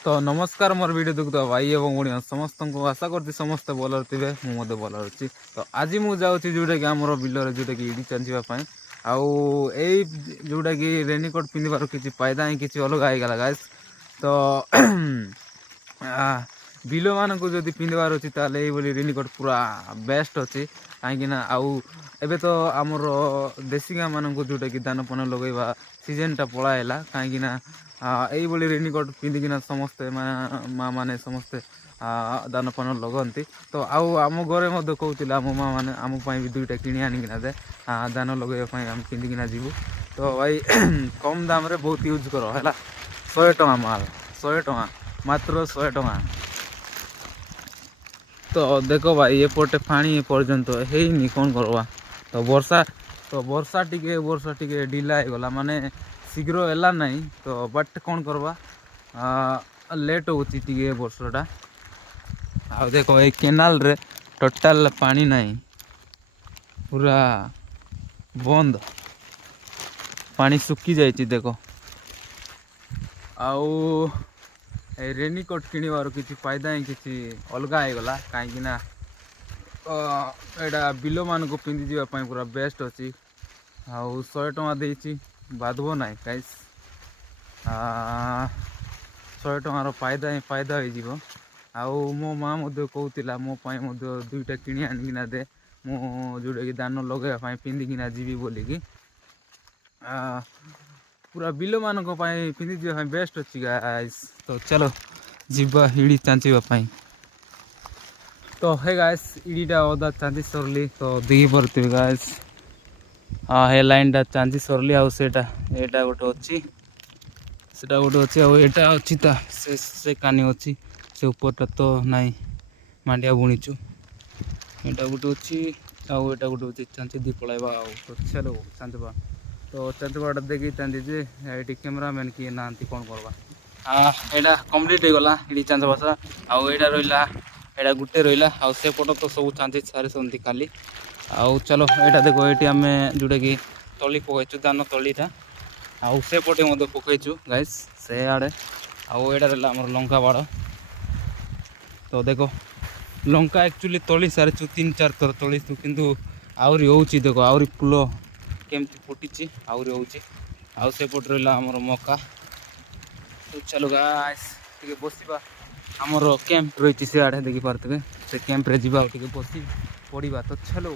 तो नमस्कार मोर वीडियो देखुवा भाई और भाई समस्त को आशा करती समस्ते भल थे मुझे भल अच्छी। तो आज मुझे जोटा कि आम बिलर जोटा कि इडी चंचवाई आई जोटा कि रेनिकोट पिंधार किसी फायदा ही किसी अलग आईगला गाइस। तो बिल मान को जब पिंधार अच्छी ताली रेनिकोट पूरा बेस्ट अच्छी कहीं आउ एबे तो आमर देशी गाँ मान जोटा कि दान पान लगेगा सीजन टा पलाइला कहीं यही रेनिकोट पिंधिकिना समस्ते माँ मैंने समस्ते दान पान लगती। तो आम घरे कहते आम माँ मैंने आम भी दुईटा कि आनिकिना दे दान लगेवाई आम पिंधिकिना जीवु। तो भाई कम दाम रे बहुत यूज कर है 100 टଙ୍କା माल 100 टଙ୍କା मात्र 100 टଙ୍କା। तो देखो भाई एपटे पानी एपर्यंत है कौन करवा। तो वर्षा टी ढिला गला माने शीघ्र है ना। तो बट कौन करवा लेट हो वर्षटा। आ देखो ये केनाल रे टोटाल पानी नहीं पूरा बंद पानी सुखी जाइए। देखो आउ रेनिकोट किणवार किसी फायदा ही किसी अलग होगला कहीं एटा बिल मान को पिंधि जावाई पूरा बेस्ट अच्छी। आउ 100 टଙ୍କା देती बाधब ना कहीं 100 टଙ୍କାର फायदा ही फायदा हो। आउ मो माँ कहला मोपाई दुईटा कि आनिकिना दे मु जोटा कि दान लगेवाई पिंधिकिना जीवी बोलिकी पूरा बिल मान पिंधि जावाई बेस्ट अच्छी गाइस। तो चलो जीवा हिड़ी चांचवाई। तो हे गाइस इडीटा अदा चांची सरली तो देखी पारे गाइस हे लाइनटा चांची सरली आटा एटा गोटे अच्छी सेटा गोटे अच्छी आटा अच्छी से कानी अच्छी से ऊपरटा तो नाई मांडिया बुणीचु एटा गोटे अच्छी आटा गोटे अच्छी चांची दी पलैबा तो चलो चांचवा। तो चांचवाटा देखी चांदी ये कैमेरामैन किए ना कौन करवा एटा कम्प्लीट हो गला ये चांचवासा आउ एटा रहा एटा गुटे रहा आउ से पट तो सब चांची सारी खाली। आउ चलो एटा देखो ये आम जोटा कि तली पकईचु दान तलीटा आउ से पटे पकईचु गाइस से आड़े आउ एटा रहा आम लंका बाड़। तो देखो लंका एक्चुअली तली सारी 3-4 थर तलीचु किंतु आहरी होची देखो आहरी फुल केमती फुटी आहरी होची आउ से पट रहा आमर मका। तो चलो गाइस टिके बसिबा आमर कैंप रही से आड़े देखी पारे से कैंप रे जीवा टिके बसी पड़वा। तो चलो।